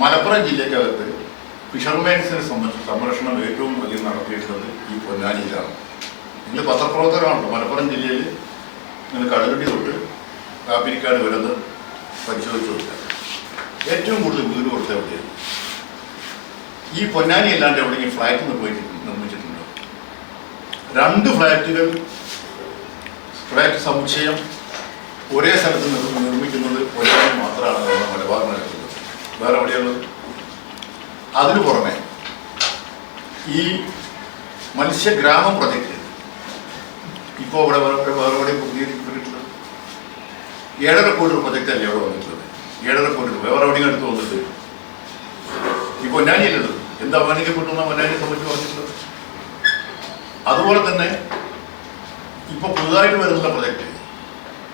മലപ്പുറം ജില്ലയ്ക്കകത്ത് ഫിഷർമാൻസിനെ സംരക്ഷണം ഏറ്റവും അധികം നടത്തിയിട്ടുള്ളത് ഈ പൊന്നാനിയിലാണ്. നിങ്ങൾ പത്രപ്രവർത്തകരാണല്ലോ. മലപ്പുറം ജില്ലയിൽ നിങ്ങൾ കടലുണ്ടി തൊട്ട് കാപ്പിരിക്കാട് വരുന്നത് പരിശോധിച്ചു കൊടുക്കുക. ഏറ്റവും കൂടുതൽ വീട് കൊടുത്ത എവിടെയാണ്? ഈ പൊന്നാനി അല്ലാണ്ട് എവിടെയെങ്കിലും ഫ്ലാറ്റ് നിർമ്മിച്ചിട്ടുണ്ടോ? 2 ഫ്ലാറ്റ് സമുച്ചയം ഒരേ സ്ഥലത്ത് നിർമ്മിക്കുന്നത് പൊന്നാനി മാത്രമാണ് നമ്മുടെ മലബാറിന് നടക്കുന്നത്. വേറെ എവിടെയുള്ളത്? അതിനു പുറമെ ഈ മത്സ്യഗ്രാമ പ്രൊജക്റ്റ് ഇപ്പോൾ ഇവിടെ വേറെ എവിടെയും പൂർത്തീകരിക്കപ്പെട്ടിട്ടുള്ളത് 7.5 കോടി രൂപ പ്രൊജക്റ്റ് അല്ലേ അവിടെ വന്നിട്ടുള്ളത്? 7.5 കോടി രൂപ വേറെ എവിടെയും എടുത്ത് വന്നിട്ട് ഈ പൊന്നാനിയല്ലത് എന്ത് അവമാനിക്കപ്പെട്ടു എന്നാണ് പൊന്നാനിയെ സംബന്ധിച്ച് പറഞ്ഞിട്ടുള്ളത്. അതുപോലെ തന്നെ ഇപ്പോൾ പുതുതായിട്ട് വരുന്ന പ്രൊജക്റ്റ്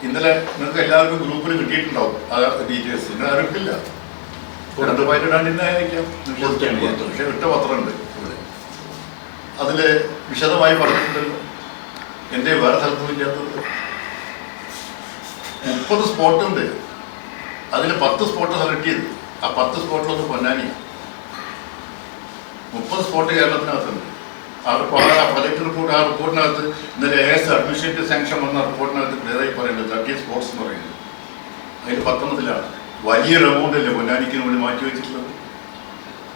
ഇന്നലെ നിങ്ങൾക്ക് എല്ലാവർക്കും ഗ്രൂപ്പിൽ കിട്ടിയിട്ടുണ്ടാവും. ആ ഡീറ്റെയിൽസ് ഇന്ന് ആരും ഇട്ടില്ല. 2 പായിട്ട് ഇടാണ്ടിന്നെ അയക്കാം. പക്ഷേ ഇട്ട പത്രമുണ്ട് ഇവിടെ. അതിൽ വിശദമായി പറഞ്ഞിട്ടുണ്ടല്ലോ. എൻ്റെ വേറെ സ്ഥലത്തൊന്നും ഇല്ലാത്തത് 30 സ്പോട്ടുണ്ട്. അതിൽ 10 സ്പോട്ട് സെലക്ട് ചെയ്ത് ആ 10 സ്പോട്ടിലൊന്ന് പൊന്നാനിയാണ്. 30 സ്പോട്ട് കേരളത്തിനകത്തുണ്ട്. ആ പ്രൊജക്ട് റിപ്പോർട്ട്, ആ റിപ്പോർട്ടിനകത്ത് ഇന്നലെ AS അഡ്മിനിസ്ട്രേറ്റീവ് സാങ്ഷൻ വന്ന റിപ്പോർട്ടിനകത്ത് ക്ലിയറായി പറയുന്നത് 30 സ്പോട്ട്സ് എന്ന് പറയുന്നത്. അതിൽ 10 വലിയൊരു എമൗണ്ട് അല്ലേ പൊന്നാനിക്കിന് വേണ്ടി മാറ്റി വെച്ചിട്ടുള്ളത്.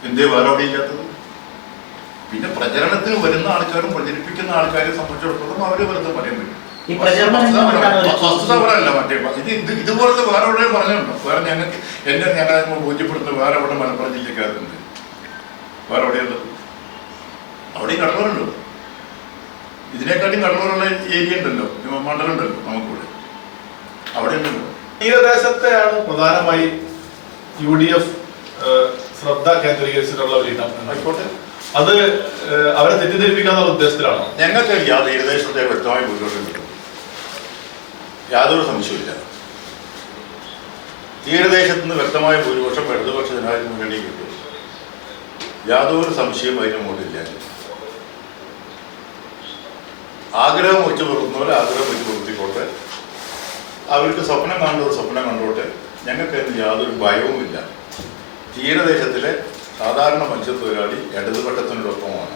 എന്തേ വേറെ അവിടെ ഇല്ലാത്തത്? പിന്നെ പ്രചരണത്തിന് വരുന്ന ആൾക്കാരും പ്രചരിപ്പിക്കുന്ന ആൾക്കാരെ സംബന്ധിച്ചിടത്തോളം അവർ വെറുതെ പറയാൻ പറ്റും. വസ്തുതപരമല്ല മറ്റേ ഇതുപോലത്തെ വേറെ എവിടെ പറഞ്ഞിട്ടുണ്ടോ? വേറെ ഞങ്ങൾക്ക് ഞങ്ങളെ ബോധ്യപ്പെടുത്തുന്ന വേറെ എവിടെ മലപ്പുറം ജില്ലക്കാരുണ്ട്? വേറെ എവിടെയുള്ളത്? അവിടെയും കടലൂരുണ്ടോ? ഇതിനെക്കാട്ടും കടലൂരുള്ള ഏരിയ ഉണ്ടല്ലോ, മണ്ഡലം ഉണ്ടല്ലോ നമുക്കിവിടെ. അവിടെ ഉണ്ടല്ലോ. തീരദേശത്തെയാണ് പ്രധാനമായി UDF ശ്രദ്ധ കേന്ദ്രീകരിച്ചിട്ടുള്ള ഒരു ഇനം. ആയിക്കോട്ടെ, അത് അവരെ തെറ്റിദ്ധരിപ്പിക്കാനുള്ള ഉദ്ദേശത്തിലാണോ? ഞങ്ങൾക്ക് തീരദേശത്തെ വ്യക്തമായി മുന്നോട്ട് കിട്ടും, യാതൊരു സംശയമില്ല. തീരദേശത്ത് നിന്ന് വ്യക്തമായ ഭൂരിപക്ഷം ഇടതുപക്ഷ ജനാധിപത്യ മുന്നണി കിട്ടും, യാതൊരു സംശയവും അതിന് മുകളിലില്ല. ആഗ്രഹം വെച്ച് പുറത്തുന്നവരെ ആഗ്രഹം വെച്ച് പുറത്തിക്കോട്ടെ, അവർക്ക് സ്വപ്നം കാണുന്നവർ സ്വപ്നം കണ്ടോട്ടെ. ഞങ്ങൾക്ക് അതിന് യാതൊരു ഭയവുമില്ല. തീരദേശത്തിലെ സാധാരണ മത്സ്യത്തൊഴിലാളി ഇടതുപക്ഷത്തിനോടൊപ്പമാണ്.